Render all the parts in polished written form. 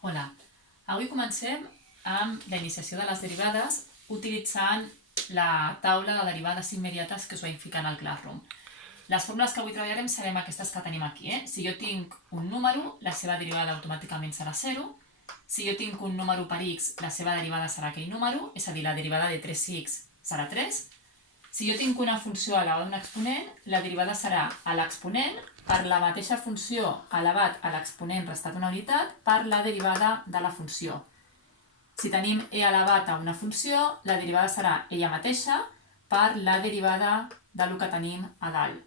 Hola, avui comencem amb la iniciació de les derivades utilitzant la taula de derivades immediates que us vaig ficar en el Classroom. Les fórmules que avui treballarem seran aquestes que tenim aquí. Si jo tinc un número, la seva derivada automàticament serà 0. Si jo tinc un número per x, la seva derivada serà aquell número, és a dir, la derivada de 3x serà 3. Si jo tinc una funció elevada a un exponent, la derivada serà a l'exponent per la mateixa funció elevat a l'exponent restat una unitat per la derivada de la funció. Si tenim e elevat a una funció, la derivada serà ella mateixa per la derivada del que tenim a dalt,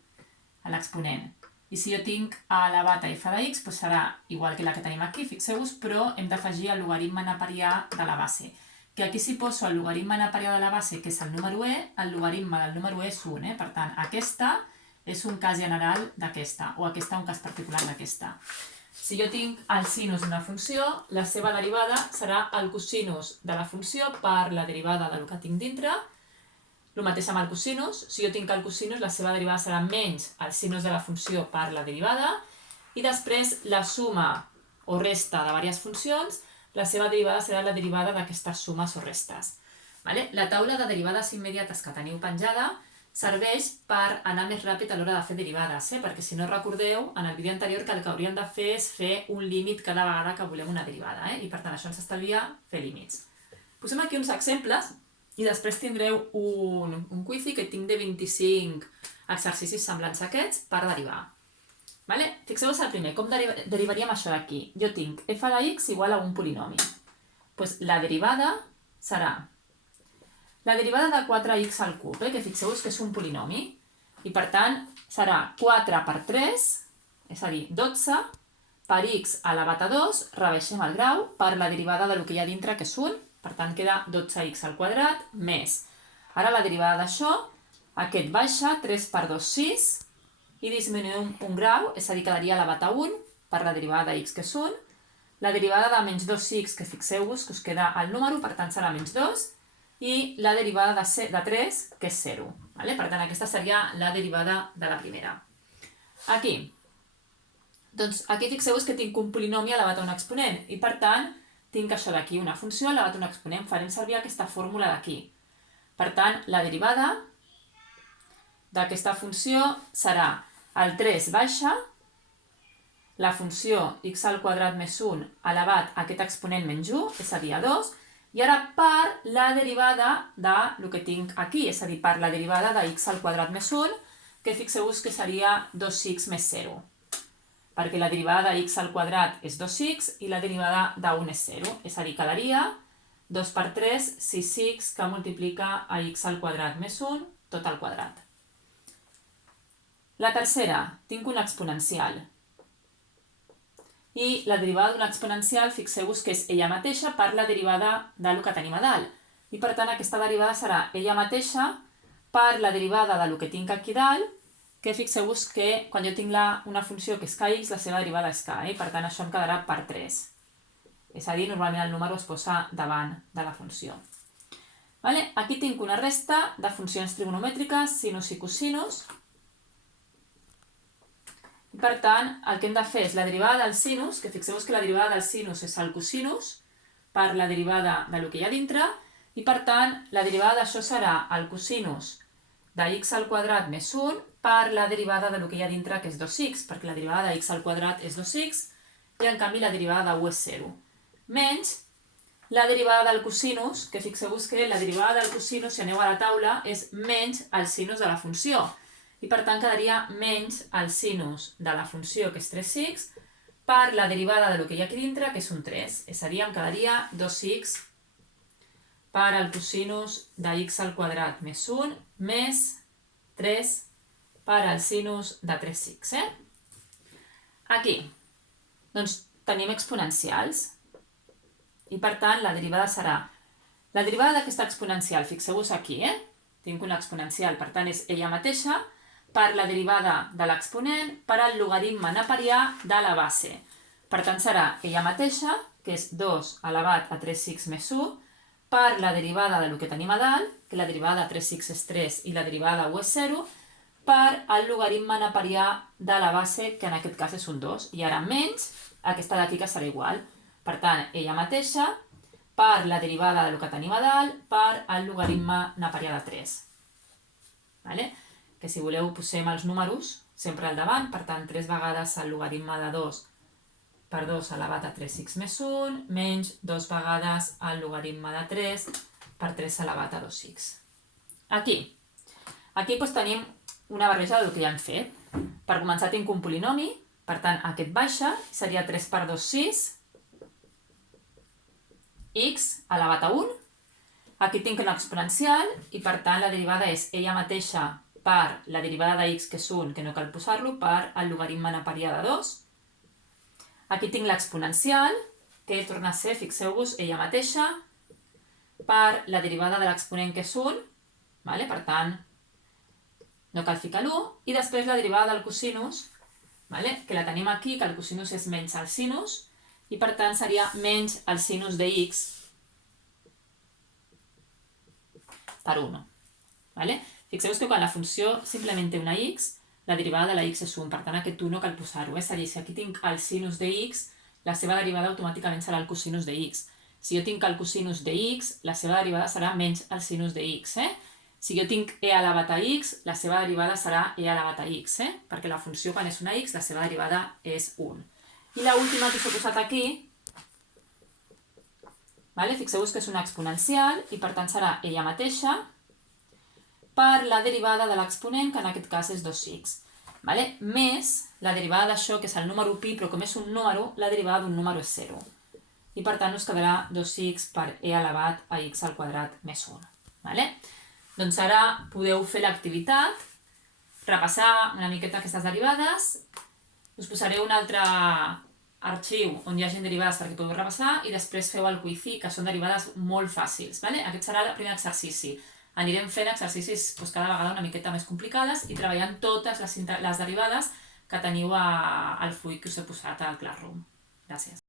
a l'exponent. I si jo tinc a elevat a f de x, doncs serà igual que la que tenim aquí, fixeu-vos, però hem d'afegir el logaritme neperià de la base. Que aquí si poso el logaritme neperià de la base, que és el número e, el logaritme del número e és 1. Per tant, aquesta és un cas general d'aquesta, o aquesta un cas particular d'aquesta. Si jo tinc el sinus d'una funció, la seva derivada serà el cosinus de la funció per la derivada del que tinc dintre. El mateix amb el cosinus. Si jo tinc el cosinus, la seva derivada serà menys el sinus de la funció per la derivada. I després la suma o resta de diverses funcions, la seva derivada serà la derivada d'aquestes sumes o restes. La taula de derivades immediates que teniu penjada serveix per anar més ràpid a l'hora de fer derivades, perquè si no recordeu, en el vídeo anterior que el que hauríem de fer és fer un límit cada vegada que volem una derivada, i per tant això ens estalvia fer límits. Posem aquí uns exemples i després tindreu un quiz que tinc de 25 exercicis semblants a aquests per derivar. Fixeu-vos el primer, com derivaríem això d'aquí? Jo tinc f de x igual a un polinomi. La derivada serà la derivada de 4x al cub, que fixeu-vos que és un polinomi, i per tant serà 4 per 3, és a dir, 12, per x elevat a 2, rebaixem el grau, per la derivada del que hi ha dintre, que és 1, per tant queda 12x al quadrat, més. Ara la derivada d'això, aquest baixa, 3 per 2, 6, i disminuïm un grau, és a dir, quedaria elevat a 1, per la derivada de x, que és 1, la derivada de menys 2x, que fixeu-vos que us queda el número, per tant serà menys 2, i la derivada de 3, que és 0. Per tant, aquesta seria la derivada de la primera. Aquí fixeu-vos que tinc un polinomi elevat a un exponent, i per tant, tinc això d'aquí, una funció elevat a un exponent. Farem servir aquesta fórmula d'aquí. Per tant, la derivada d'aquesta funció serà el 3 baixa, la funció x al quadrat més 1 elevat a aquest exponent menys 1, és a dir, a 2, i ara per la derivada del que tinc aquí, és a dir, per la derivada de x al quadrat més 1, que fixeu-vos que seria 2x més 0, perquè la derivada de x al quadrat és 2x i la derivada d'1 és 0, és a dir, quedaria 2 per 3, 6x, que multiplica a x al quadrat més 1, tot al quadrat. La tercera, tinc una exponencial. I la derivada d'una exponencial, fixeu-vos que és ella mateixa per la derivada del que tenim a dalt. I per tant, aquesta derivada serà ella mateixa per la derivada del que tinc aquí dalt, que fixeu-vos que quan jo tinc una funció que és kx, la seva derivada és k, i per tant això em quedarà per 3. És a dir, normalment el número es posa davant de la funció. Aquí tinc una resta de funcions trigonomètriques, sinus i cosinus. Per tant, el que hem de fer és la derivada del sinus, que fixeu-vos que la derivada del sinus és el cosinus per la derivada del que hi ha dintre, i per tant, la derivada d'això serà el cosinus de x al quadrat més 1 per la derivada del que hi ha dintre, que és 2x, perquè la derivada de x al quadrat és 2x, i en canvi la derivada de 1 és 0. Menys la derivada del cosinus, que fixeu-vos que la derivada del cosinus, si aneu a la taula, és menys el sinus de la funció. I per tant quedaria menys el sinus de la funció, que és 3x, per la derivada del que hi ha aquí dintre, que és un 3. És a dir, em quedaria 2x per el cosinus de x al quadrat més 1 més 3 per al sinus de 3x. Aquí, doncs, tenim exponencials. I per tant, la derivada serà la derivada d'aquesta exponencial, fixeu-vos aquí, tinc una exponencial, per tant és ella mateixa, per la derivada de l'exponent per al logaritme neperià de la base. Per tant, serà ella mateixa, que és 2 elevat a 3x més 1, per la derivada del que tenim a dalt, que la derivada de 3x és 3 i la derivada de 1 és 0, per el logaritme neperià de la base, que en aquest cas és un 2. I ara menys aquesta d'aquí, que serà igual. Per tant, ella mateixa per la derivada del que tenim a dalt per el logaritme neperià de 3. Vale? Que si voleu posem els números sempre al davant, per tant 3 vegades el logaritme de 2 per 2 elevat a 3x més 1 menys 2 vegades el logaritme de 3 per 3 elevat a 2x. Aquí doncs tenim una barreja del que ja hem fet. Per començar tinc un polinomi, per tant aquest baixa, seria 3 per 2, 6, x elevat a 1. Aquí tinc una exponencial i per tant la derivada és ella mateixa per la derivada de x, que és 1, que no cal posar-lo, per el logaritme neperià de 2. Aquí tinc l'exponencial, que torna a ser, fixeu-vos, ella mateixa per la derivada de l'exponent, que és 1, per tant, no cal ficar l'1, i després la derivada del cosinus, que la tenim aquí, que el cosinus és menys el sinus, i per tant seria menys el sinus de x per 1. Fixeu-vos que quan la funció simplement té una x, la derivada de la x és 1, per tant aquest 1 no cal posar-ho. És a dir, si aquí tinc el sinus de x, la seva derivada automàticament serà el cosinus de x. Si jo tinc el cosinus de x, la seva derivada serà menys el sinus de x. Si jo tinc e elevat a x, la seva derivada serà e elevat a x, perquè la funció quan és una x, la seva derivada és 1. I l'última que us he posat aquí, fixeu-vos que és una exponencial i per tant serà ella mateixa per la derivada de l'exponent, que en aquest cas és 2x, més la derivada d'això, que és el número pi, però com és un número, la derivada d'un número és 0. I per tant us quedarà 2x per e elevat a x al quadrat més 1. Doncs ara podeu fer l'activitat, repassar una miqueta aquestes derivades, us posaré un altre arxiu on hi hagi derivades perquè podeu repassar i després feu el quiz, que són derivades molt fàcils. Aquest serà el primer exercici. Anirem fent exercicis cada vegada una miqueta més complicades i treballant totes les derivades que teniu al full que us he posat al Classroom. Gràcies.